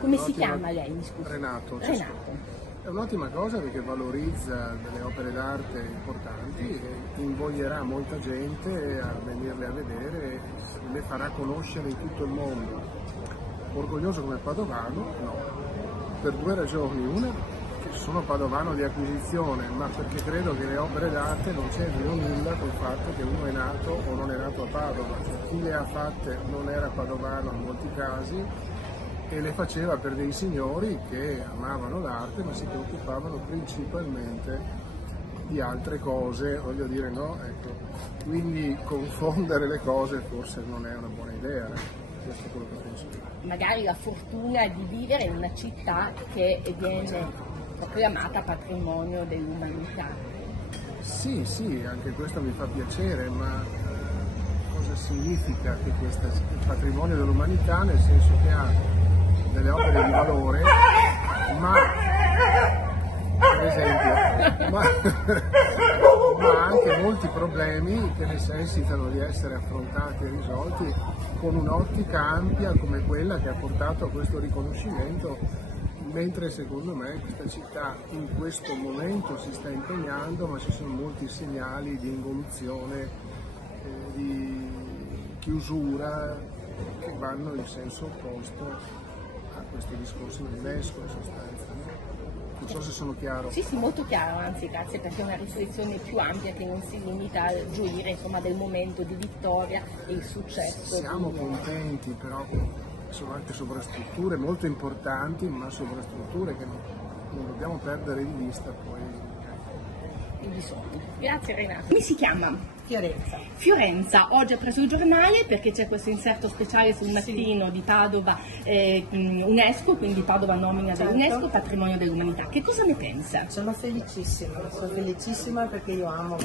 Come si chiama lei, mi scusi? Renato. Renato. È un'ottima cosa perché valorizza delle opere d'arte importanti e invoglierà molta gente a venirle a vedere e le farà conoscere in tutto il mondo. Orgoglioso come padovano? No, per due ragioni. Una, che sono padovano di acquisizione, ma perché credo che le opere d'arte non c'entrino nulla col fatto che uno è nato o non è nato a Padova. Chi le ha fatte non era padovano in molti casi e le faceva per dei signori che amavano l'arte ma si preoccupavano principalmente di altre cose, voglio dire, no? Ecco. Quindi confondere le cose forse non è una buona idea, questo è quello che penso. Magari la fortuna di vivere in una città che viene proclamata patrimonio dell'umanità. Sì, anche questo mi fa piacere, ma cosa significa che questo è il patrimonio dell'umanità? Nel senso che ha delle opere di valore, ma per esempio, ma anche molti problemi che necessitano di essere affrontati e risolti con un'ottica ampia come quella che ha portato a questo riconoscimento, mentre secondo me questa città in questo momento si sta impegnando, ma ci sono molti segnali di involuzione, di chiusura che vanno in senso opposto a questo discorso dell'UNESCO in sostanza. Non so se sono chiaro. Sì, molto chiaro, anzi grazie, perché è una riflessione più ampia che non si limita a gioire insomma del momento di vittoria e il successo. Siamo contenti, però sono anche sovrastrutture molto importanti, ma sovrastrutture che non dobbiamo perdere di vista poi. I bisogni. Grazie Renato. Come si chiama? Fiorenza. Fiorenza, oggi ha preso il giornale perché c'è questo inserto speciale sul Mattino di Padova, UNESCO, quindi Padova nomina dell'UNESCO Patrimonio dell'Umanità. Che cosa ne pensa? Sono felicissima perché io amo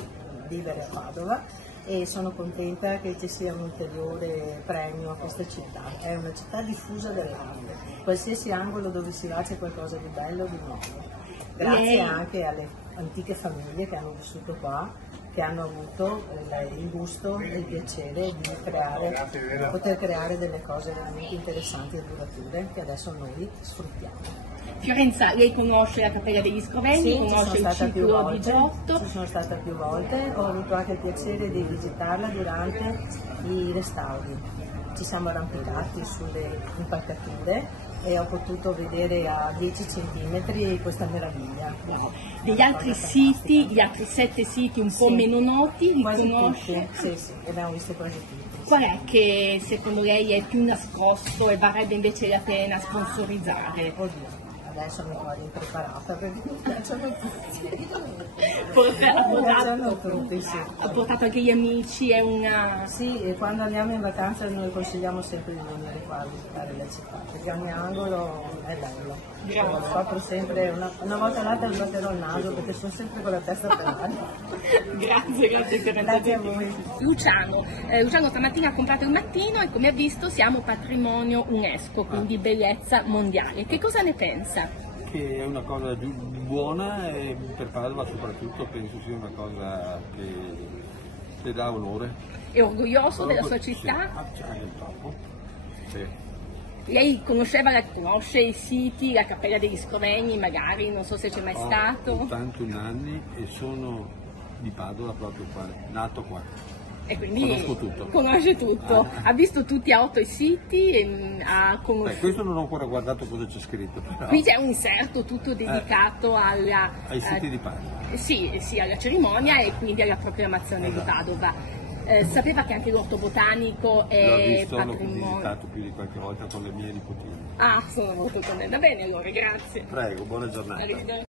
vivere a Padova e sono contenta che ci sia un ulteriore premio a questa città. È una città diffusa dell'arte, qualsiasi angolo dove si va c'è qualcosa di bello, di nuovo. Grazie anche alle antiche famiglie che hanno vissuto qua, che hanno avuto il gusto e il piacere di poter creare delle cose veramente interessanti e durature che adesso noi sfruttiamo. Fiorenza, lei conosce la Cappella degli Scrovegni, sì, conosce il ciclo di Giotto? Ci sono stata più volte, ho avuto anche il piacere di visitarla durante i restauri. Ci siamo arrampicati sulle impalcature e ho potuto vedere a 10 centimetri questa meraviglia. Degli altri siti, gli altri 7 siti un po' meno noti, li conosce? Sì, li abbiamo visti quasi tutti. Qual è che secondo lei è più nascosto e varrebbe invece la pena sponsorizzare? Oddio, adesso mi trovo impreparata perché mi piacciono tutti. Ha portato anche gli amici, è una... Sì, e quando andiamo in vacanza noi consigliamo sempre di venire qua a visitare la città, perché ogni angolo è bello. Scopro sempre, una volta all'altra sbatterò il naso perché sono sempre con la testa per aria. Grazie a voi. Luciano stamattina ha comprato il Mattino e come ha visto siamo patrimonio UNESCO, quindi bellezza mondiale. Che cosa ne pensa? Che è una cosa buona e per Padova soprattutto penso sia una cosa che le dà onore. È orgoglioso della sua città? Sì, anche troppo. Sì. Lei conosce i siti, la Cappella degli Scrovegni magari, non so se c'è mai stato? Ho 81 anni e sono di Padova proprio qua, nato qua. E quindi conosco tutto. Conosce tutto. Ha visto tutti a 8 i siti e ha conosciuto. Questo non ho ancora guardato cosa c'è scritto. Però. Qui c'è un inserto tutto dedicato ai siti di Padova. Sì, alla cerimonia e quindi alla proclamazione di Padova. Sapeva che anche l'orto botanico è patrimonio. L'ho visitato più di qualche volta con le mie nipotine. Ah, sono molto contenta. Bene allora, grazie. Prego, buona giornata.